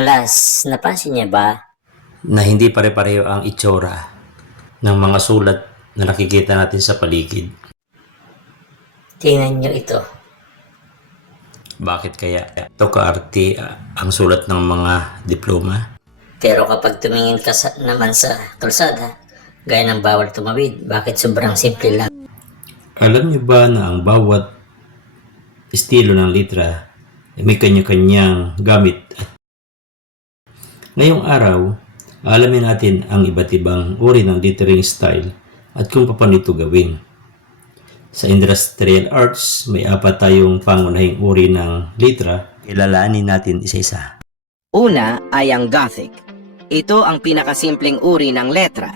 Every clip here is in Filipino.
Class, napansin niya ba na hindi pare-pareho ang itsura ng mga sulat na nakikita natin sa paligid? tingnan niyo ito? Bakit kaya ito kaarte ang sulat ng mga diploma? Pero kapag tumingin ka naman sa kalsada, gaya ng bawal tumawid, bakit sobrang simple lang? Alam niyo ba na ang bawat estilo ng litra ay may kanya-kanyang gamit? Ngayong araw, alamin natin ang iba't ibang uri ng lettering style at kung paano ito gawin. Sa industrial arts, may 4 tayong pangunahing uri ng litra. Ilalanin natin isa-isa. Una ay ang Gothic. Ito ang pinakasimpleng uri ng letra.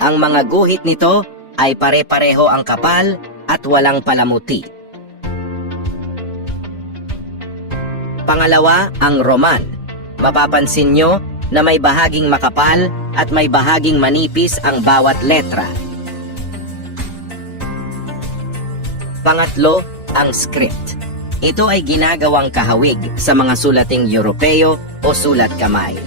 Ang mga guhit nito ay pare-pareho ang kapal at walang palamuti. Pangalawa, ang Roman. Mapapansin nyo na may bahaging makapal at may bahaging manipis ang bawat letra. Pangatlo, ang script. Ito ay ginagawang kahawig sa mga sulating Europeo o sulat kamay.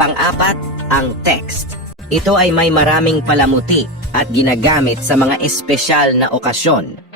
Pang-apat, ang text. Ito ay may maraming palamuti at ginagamit sa mga espesyal na okasyon.